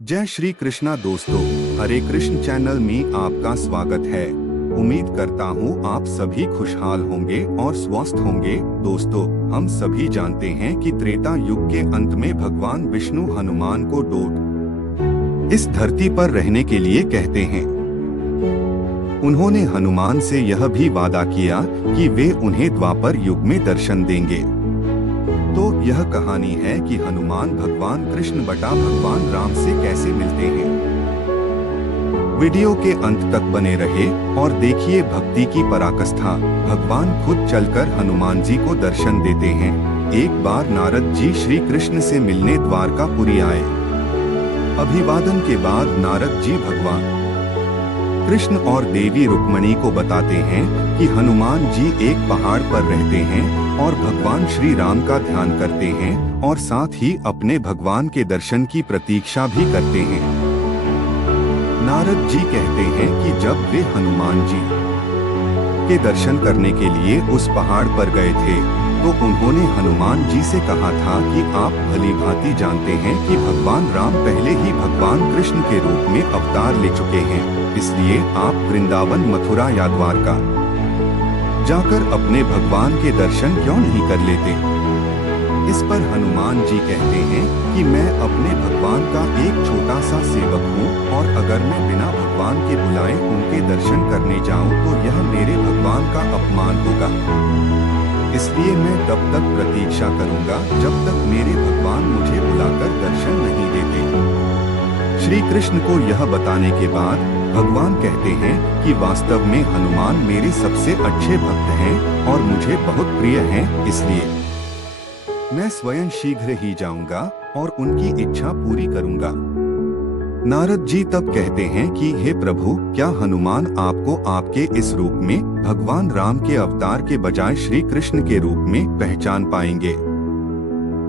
जय श्री कृष्णा दोस्तों, हरे कृष्ण चैनल में आपका स्वागत है। उम्मीद करता हूँ आप सभी खुशहाल होंगे और स्वस्थ होंगे। दोस्तों, हम सभी जानते हैं कि त्रेता युग के अंत में भगवान विष्णु हनुमान को डोट इस धरती पर रहने के लिए कहते हैं। उन्होंने हनुमान से यह भी वादा किया कि वे उन्हें द्वापर युग में दर्शन देंगे। तो यह कहानी है कि हनुमान भगवान कृष्ण बटा भगवान राम से कैसे मिलते हैं। वीडियो के अंत तक बने रहे और देखिए भक्ति की पराकाष्ठा। भगवान खुद चलकर हनुमान जी को दर्शन देते हैं। एक बार नारद जी श्री कृष्ण से मिलने द्वारकापुरी आए। अभिवादन के बाद नारद जी भगवान कृष्ण और देवी रुक्मणी को बताते हैं कि हनुमान जी एक पहाड़ पर रहते हैं और भगवान श्री राम का ध्यान करते हैं और साथ ही अपने भगवान के दर्शन की प्रतीक्षा भी करते हैं। नारद जी कहते हैं कि जब वे हनुमान जी के दर्शन करने के लिए उस पहाड़ पर गए थे तो उन्होंने हनुमान जी से कहा था कि आप भली भांति जानते हैं कि भगवान राम पहले ही भगवान कृष्ण के रूप में अवतार ले चुके हैं, इसलिए आप वृंदावन, मथुरा या द्वारका जाकर अपने भगवान के दर्शन क्यों नहीं कर लेते। इस पर हनुमान जी कहते हैं कि मैं अपने भगवान का एक छोटा सा सेवक हूँ और अगर मैं बिना भगवान के बुलाए उनके दर्शन करने जाऊँ तो यह मेरे भगवान का अपमान होगा, इसलिए मैं तब तक प्रतीक्षा करूंगा जब तक मेरे भगवान मुझे बुलाकर दर्शन नहीं देते। श्री कृष्ण को यह बताने के बाद भगवान कहते हैं कि वास्तव में हनुमान मेरे सबसे अच्छे भक्त हैं और मुझे बहुत प्रिय हैं, इसलिए मैं स्वयं शीघ्र ही जाऊंगा और उनकी इच्छा पूरी करूंगा। नारद जी तब कहते हैं कि हे प्रभु, क्या हनुमान आपको आपके इस रूप में भगवान राम के अवतार के बजाय श्री कृष्ण के रूप में पहचान पाएंगे।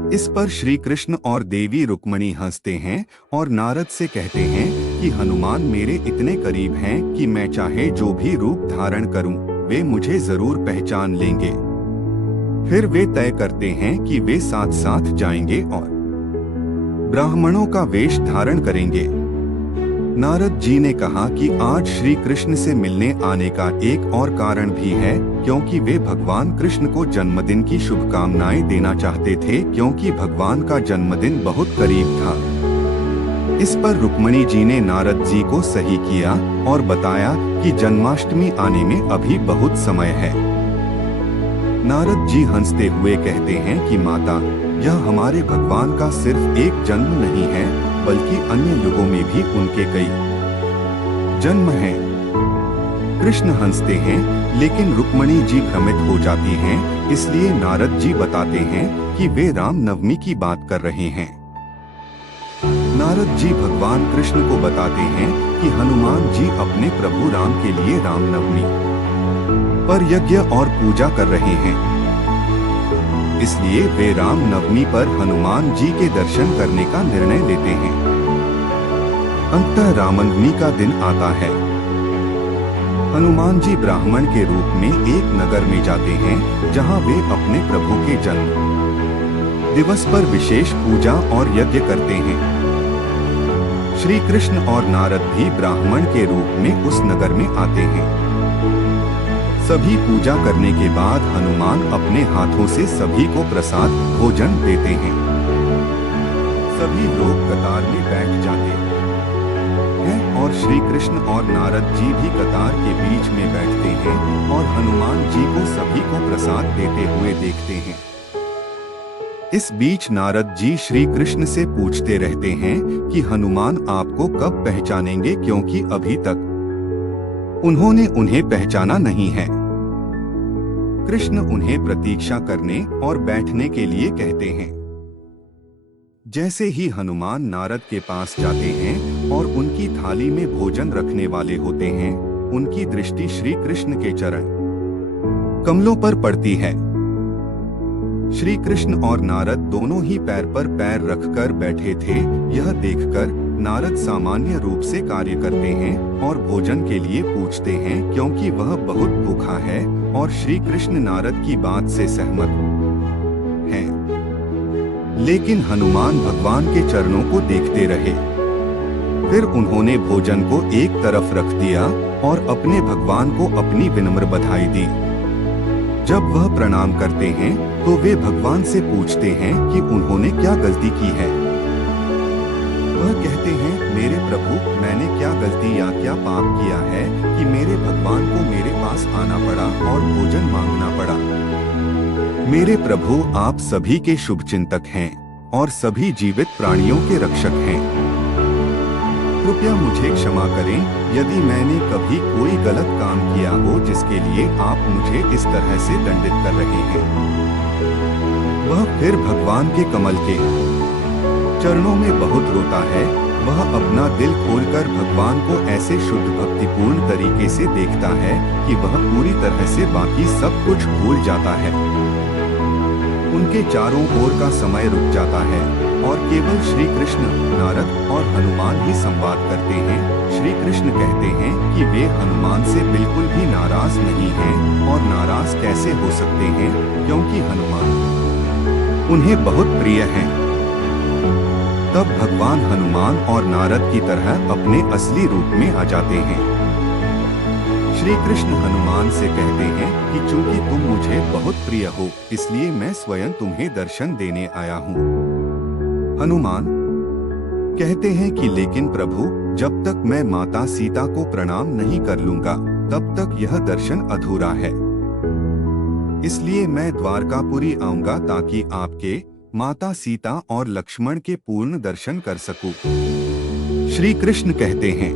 इस पर श्री कृष्ण और देवी रुक्मणी हंसते हैं और नारद से कहते हैं कि हनुमान मेरे इतने करीब हैं कि मैं चाहे जो भी रूप धारण करूं, वे मुझे जरूर पहचान लेंगे। फिर वे तय करते हैं कि वे साथ साथ जाएंगे और ब्राह्मणों का वेश धारण करेंगे। नारद जी ने कहा कि आज श्री कृष्ण से मिलने आने का एक और कारण भी है, क्योंकि वे भगवान कृष्ण को जन्मदिन की शुभकामनाएं देना चाहते थे, क्योंकि भगवान का जन्मदिन बहुत करीब था। इस पर रुक्मणी जी ने नारद जी को सही किया और बताया कि जन्माष्टमी आने में अभी बहुत समय है। नारद जी हंसते हुए कहते हैं कि माता, यह हमारे भगवान का सिर्फ एक जन्म नहीं है, बल्कि अन्य युगों में भी उनके कई जन्म हैं। कृष्ण हंसते हैं, लेकिन रुक्मणी जी भ्रमित हो जाती हैं, इसलिए नारद जी बताते हैं कि वे राम नवमी की बात कर रहे हैं। नारद जी भगवान कृष्ण को बताते हैं कि हनुमान जी अपने प्रभु राम के लिए राम नवमी पर यज्ञ और पूजा कर रहे हैं, इसलिए वे राम नवमी पर हनुमान जी के दर्शन करने का निर्णय लेते हैं। अंततः रामनवमी का दिन आता है। हनुमान जी ब्राह्मण के रूप में एक नगर में जाते हैं, जहां वे अपने प्रभु के जन्म दिवस पर विशेष पूजा और यज्ञ करते हैं। श्री कृष्ण और नारद भी ब्राह्मण के रूप में उस नगर में आते हैं। सभी पूजा करने के बाद हनुमान अपने हाथों से सभी को प्रसाद भोजन देते हैं। सभी लोग कतार में बैठ जाते हैं और श्री कृष्ण और नारद जी भी कतार के बीच में बैठते हैं और हनुमान जी को सभी को प्रसाद देते हुए देखते हैं। इस बीच नारद जी श्री कृष्ण से पूछते रहते हैं कि हनुमान आपको कब पहचानेंगे, क्योंकि अभी तक उन्होंने उन्हें पहचाना नहीं है। कृष्ण उन्हें प्रतीक्षा करने और बैठने के लिए कहते हैं। जैसे ही हनुमान नारद के पास जाते हैं और उनकी थाली में भोजन रखने वाले होते हैं, उनकी दृष्टि श्री कृष्ण के चरण कमलों पर पड़ती है। श्री कृष्ण और नारद दोनों ही पैर पर पैर रखकर बैठे थे। यह देखकर नारद सामान्य रूप से कार्य करते हैं और भोजन के लिए पूछते हैं, क्योंकि वह बहुत भूखा है और श्री कृष्ण नारद की बात से सहमत हैं। लेकिन हनुमान भगवान के चरणों को देखते रहे। फिर उन्होंने भोजन को एक तरफ रख दिया और अपने भगवान को अपनी विनम्र बधाई दी। जब वह प्रणाम करते हैं तो वे भगवान से पूछते हैं कि उन्होंने क्या गलती की है। वह कहते हैं, मेरे प्रभु, मैंने क्या गलती या क्या पाप किया है कि मेरे भगवान को मेरे पास आना पड़ा और भोजन मांगना पड़ा। मेरे प्रभु, आप सभी के शुभचिंतक हैं और सभी जीवित प्राणियों के रक्षक हैं। कृपया मुझे क्षमा करें यदि मैंने कभी कोई गलत काम किया हो जिसके लिए आप मुझे इस तरह से दंडित कर रहे हैं। वह फिर भगवान के कमल के चरणों में बहुत रोता है। वह अपना दिल खोलकर भगवान को ऐसे शुद्ध भक्तिपूर्ण तरीके से देखता है कि वह पूरी तरह से बाकी सब कुछ भूल जाता है। उनके चारों ओर का समय रुक जाता है और केवल श्री कृष्ण, नारद और हनुमान ही संवाद करते हैं। श्री कृष्ण कहते हैं कि वे हनुमान से बिल्कुल भी नाराज नहीं हैं और नाराज कैसे हो सकते हैं, क्योंकि हनुमान उन्हें बहुत प्रिय हैं। तब भगवान हनुमान और नारद की तरह अपने असली रूप में आ जाते हैं। श्री कृष्ण हनुमान से कहते हैं कि चूंकि तुम मुझे बहुत प्रिय हो, इसलिए मैं स्वयं तुम्हें दर्शन देने आया हूँ। हनुमान कहते हैं कि लेकिन प्रभु, जब तक मैं माता सीता को प्रणाम नहीं कर लूंगा तब तक यह दर्शन अधूरा है। इसलिए मैं द्वारकापुरी आऊंगा ताकि आपके, माता सीता और लक्ष्मण के पूर्ण दर्शन कर सकूं। श्री कृष्ण कहते हैं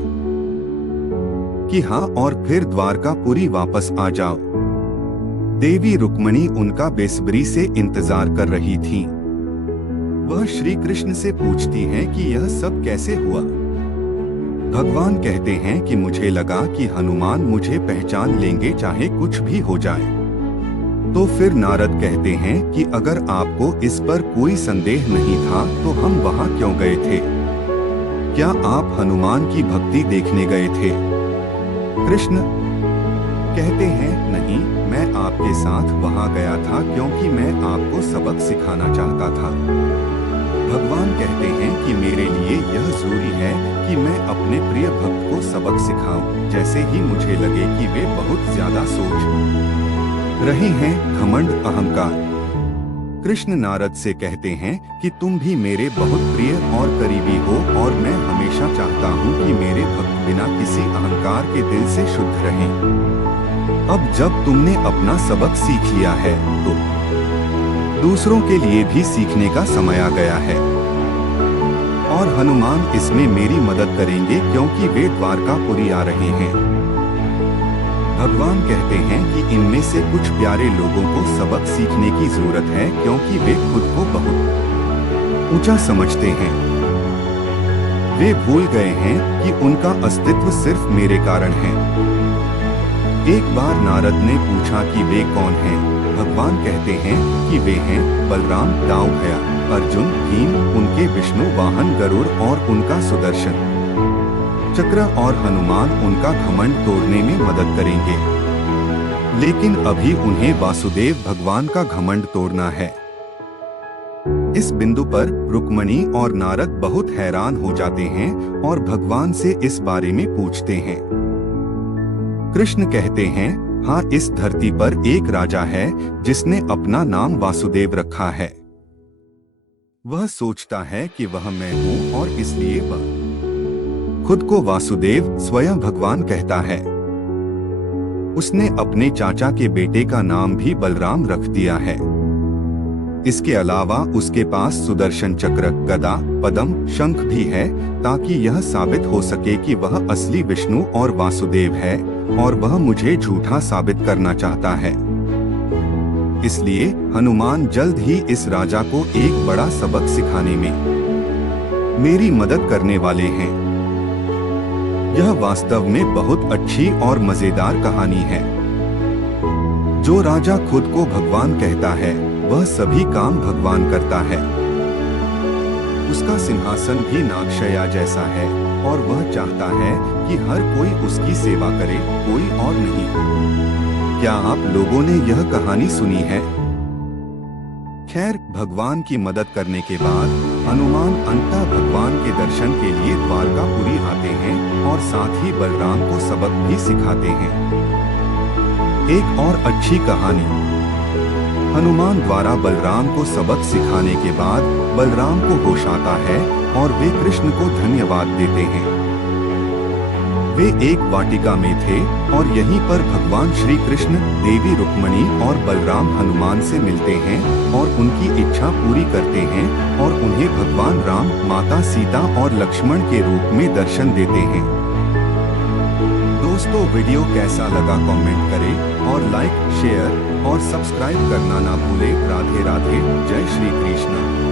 कि हाँ, और फिर द्वारकापुरी वापस आ जाओ। देवी रुक्मणी उनका बेसब्री से इंतजार कर रही थी। वह श्री कृष्ण से पूछती हैं कि यह सब कैसे हुआ। भगवान कहते हैं कि मुझे लगा कि हनुमान मुझे पहचान लेंगे चाहे कुछ भी हो जाए। तो फिर नारद कहते हैं कि अगर आपको इस पर कोई संदेह नहीं था तो हम वहां क्यों गए थे? क्या आप हनुमान की भक्ति देखने गए थे? कृष्ण कहते हैं, नहीं, मैं आपके साथ वहां गया था क्योंकि मैं आपको सबक सिखाना चाहता था। भगवान कहते हैं कि मेरे लिए यह जरूरी है कि मैं अपने प्रिय भक्त को सबक सिखाऊं, जैसे ही मुझे लगे कि वे बहुत ज्यादा सोच रहे हैं, घमंड, अहंकार। कृष्ण नारद से कहते हैं कि तुम भी मेरे बहुत प्रिय और करीबी हो और मैं हमेशा चाहता हूँ कि मेरे भक्त बिना किसी अहंकार के दिल से शुद्ध रहें। अब जब तुमने अपना सबक सीख लिया है तो दूसरों के लिए भी सीखने का समय आ गया है। और हनुमान इसमें मेरी मदद करेंगे क्योंकि वे द्वारकापुरी आ रहे हैं। भगवान कहते हैं कि इनमें से कुछ प्यारे लोगों को सबक सीखने की जरूरत है क्योंकि वे खुद को बहुत ऊंचा समझते हैं। वे भूल गए हैं कि उनका अस्तित्व सिर्फ मेरे कारण है। एक बार नारद ने पूछा कि वे कौन हैं? भगवान कहते हैं कि वे हैं बलराम, दाऊ भैया, अर्जुन, भीम, उनके विष्णु वाहन गरुड़ और उनका सुदर्शन चक्र, और हनुमान उनका घमंड तोड़ने में मदद करेंगे। लेकिन अभी उन्हें वासुदेव भगवान का घमंड तोड़ना है। इस बिंदु पर रुक्मणी और नारद बहुत हैरान हो जाते हैं और भगवान से इस बारे में पूछते हैं। कृष्ण कहते हैं, हाँ, इस धरती पर एक राजा है जिसने अपना नाम वासुदेव रखा है। वह सोचता है कि वह मैं हूँ और इसलिए वह खुद को वासुदेव, स्वयं भगवान कहता है। उसने अपने चाचा के बेटे का नाम भी बलराम रख दिया है। इसके अलावा उसके पास सुदर्शन चक्र, गदा, पद्म, शंख भी है ताकि यह साबित हो सके कि वह असली विष्णु और वासुदेव है और वह मुझे झूठा साबित करना चाहता है। इसलिए हनुमान जल्द ही इस राजा को एक बड़ा सबक सिखाने में मेरी मदद करने वाले हैं। यह वास्तव में बहुत अच्छी और मजेदार कहानी है। जो राजा खुद को भगवान कहता है वह सभी काम भगवान करता है। उसका सिंहासन भी नागशया जैसा है और वह चाहता है कि हर कोई उसकी सेवा करे, कोई और नहीं। क्या आप लोगों ने यह कहानी सुनी है? खैर, भगवान की मदद करने के बाद हनुमान अंततः भगवान के दर्शन के लिए द्वारकापुरी आते हैं और साथ ही बलराम को सबक भी सिखाते हैं। एक और अच्छी कहानी। हनुमान द्वारा बलराम को सबक सिखाने के बाद बलराम को होश आता है और वे कृष्ण को धन्यवाद देते हैं। वे एक वाटिका में थे और यहीं पर भगवान श्री कृष्ण, देवी रुक्मणी और बलराम हनुमान से मिलते हैं और उनकी इच्छा पूरी करते हैं और उन्हें भगवान राम, माता सीता और लक्ष्मण के रूप में दर्शन देते हैं। दोस्तों, वीडियो कैसा लगा कमेंट करें और लाइक, शेयर और सब्सक्राइब करना ना भूलें। राधे राधे, जय श्री कृष्ण।